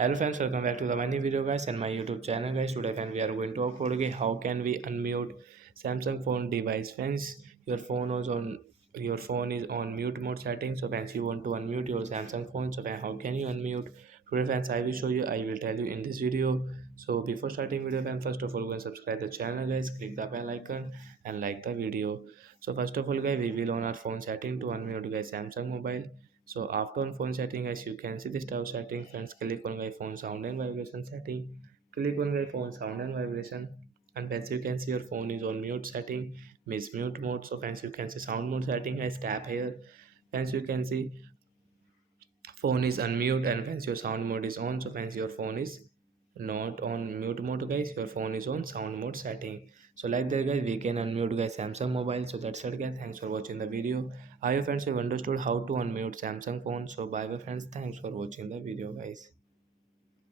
Hello friends, welcome back to the many video guys and my YouTube channel guys. Today friends, we are going to upload again how can we unmute Samsung phone device. Friends, your phone is on mute mode setting. So friends, you want to unmute your Samsung phone. So friends, how can you unmute? Today friends, I will show you. I will tell you in this video. So before starting video friends, first of all go and subscribe the channel guys. Click the bell icon and like the video. So first of all guys, we will on our phone setting to unmute guys Samsung mobile. So after on phone setting, as you can see this tab setting, friends, click on my phone sound and vibration setting. Click on my phone sound and vibration, and friends, you can see your phone is on mute setting, means mute mode. So friends, you can see sound mode setting. As tap here, friends, you can see phone is unmute, and friends, your sound mode is on. So friends, your phone is not on mute mode guys, your phone is on sound mode setting. So like that guys, we can unmute guys Samsung mobile. So that's it guys, thanks for watching the video. I hope friends have understood how to unmute Samsung phone. So bye bye friends, thanks for watching the video guys.